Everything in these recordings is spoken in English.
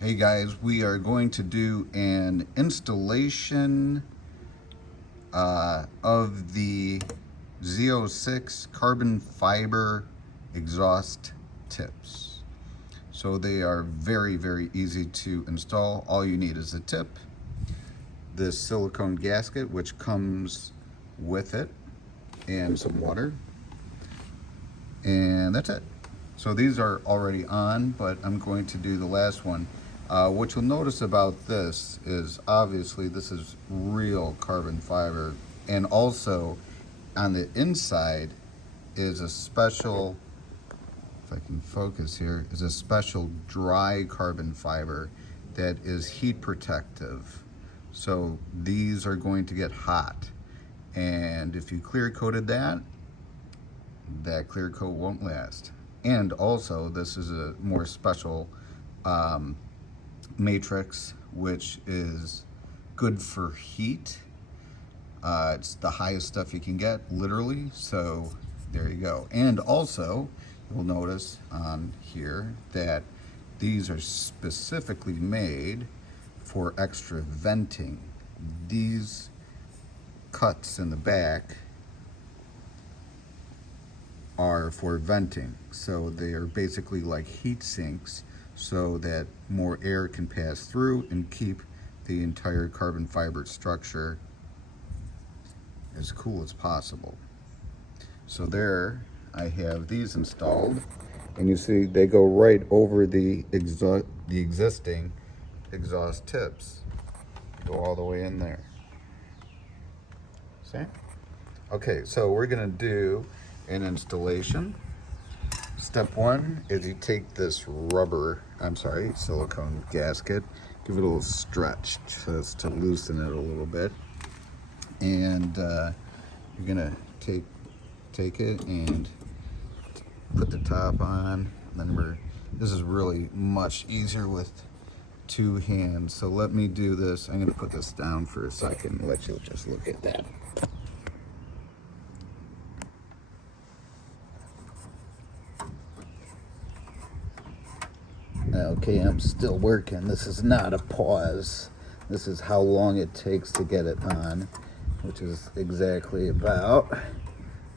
Hey guys, we are going to do an installation of the Z06 Carbon Fiber Exhaust tips. So they are very easy to install. All you need is a tip, this silicone gasket which comes with it, and some water, and that's it. So these are already on, but I'm going to do the last one. What you'll notice about this is obviously this is real carbon fiber, and also on the inside is a special, if I can focus here, is a special dry carbon fiber that is heat protective. So these are going to get hot, and if you clear coated that clear coat won't last. And also this is a more special matrix, which is good for heat. It's the highest stuff you can get, literally, so there you go. And also you'll notice on here that these are specifically made for extra venting. These cuts in the back are for venting, so they are basically like heat sinks so that more air can pass through and keep the entire carbon fiber structure as cool as possible. So there I have these installed, and you see they go right over the existing exhaust tips. Go all the way in there. See? Okay, so we're gonna do an installation. Step one is you take this silicone gasket, give it a little stretch just to loosen it a little bit, and you're gonna take it and put the top on. Then this is really much easier with two hands, so let me do this. I'm gonna put this down for a second and let you just look at that. Okay, I'm still working. This is not a pause. This is how long it takes to get it on, which is exactly about,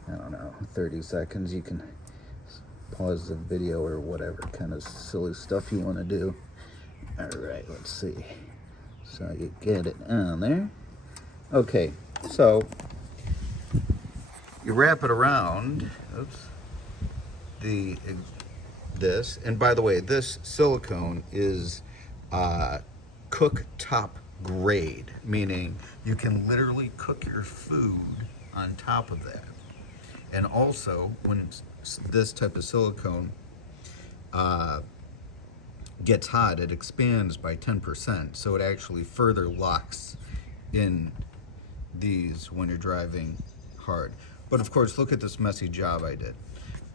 I don't know, 30 seconds. You can pause the video or whatever kind of silly stuff you want to do. All right, let's see. So you get it on there. Okay, so you wrap it around, this, and by the way, this silicone is cooktop grade, meaning you can literally cook your food on top of that. And also, when this type of silicone gets hot, it expands by 10%, so it actually further locks in these when you're driving hard. But of course, look at this messy job I did.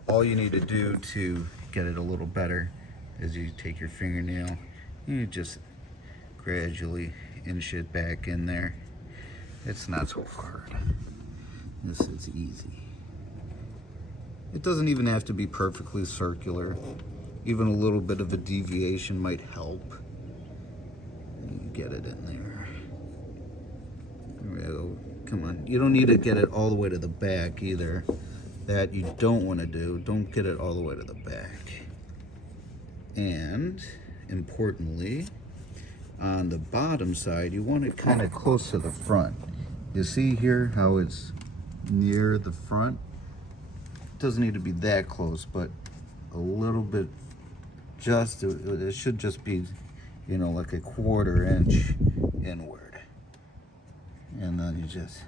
All you need to do to get it a little better is you take your fingernail and you just gradually inch it back in there. It's not so hard. This is easy. It doesn't even have to be perfectly circular. Even a little bit of a deviation might help. You get it in there. There we go. Come on. You don't need to get it all the way to the back either. That you don't want to do. Don't get it all the way to the back. And importantly, on the bottom side, you want it kind of close to the front. You see here how it's near the front? It doesn't need to be that close, but a little bit, it should just be, you know, like a 1/4 inch inward. And then you just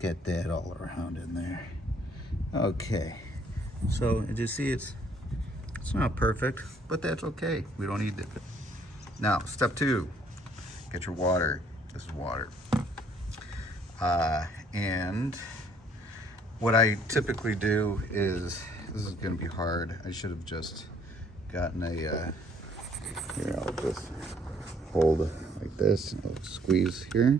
get that all around in there. Okay, so as you see, it's not perfect, but that's okay. We don't need it. Now, step two, get your water. This is water. And what I typically do is, this is gonna be hard. I should have just gotten a, here, I'll just hold like this. I'll squeeze here.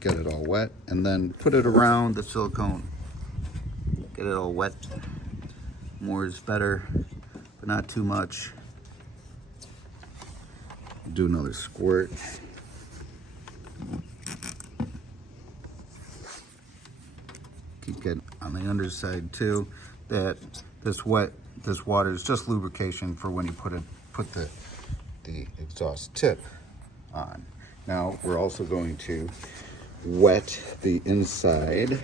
Get it all wet, and then put it around the silicone. Get it all wet. More is better, but not too much. Do another squirt. Keep getting on the underside too. That this water is just lubrication for when you put the exhaust tip on. Now we're also going to wet the inside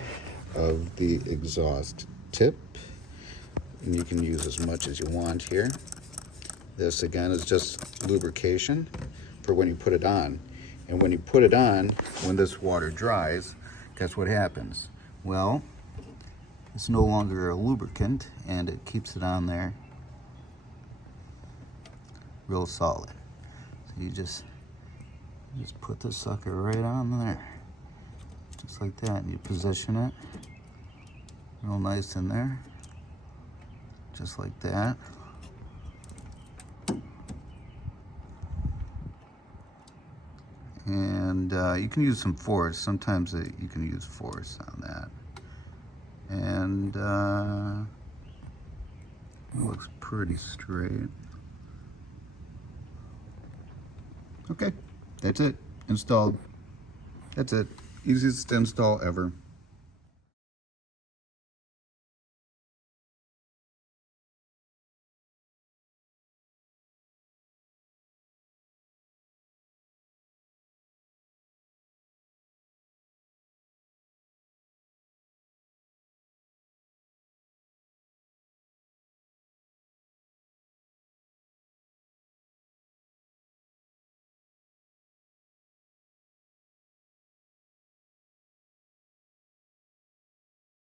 of the exhaust tip, and you can use as much as you want here. This again is just lubrication for when you put it on. And when you put it on, when this water dries, guess what happens? Well, it's no longer a lubricant and it keeps it on there real solid. So you just put this sucker right on there, just like that, and you position it real nice in there, just like that. And you can use some force. Sometimes you can use force on that. And it looks pretty straight. Okay, that's it. Installed. That's it. Easiest install ever.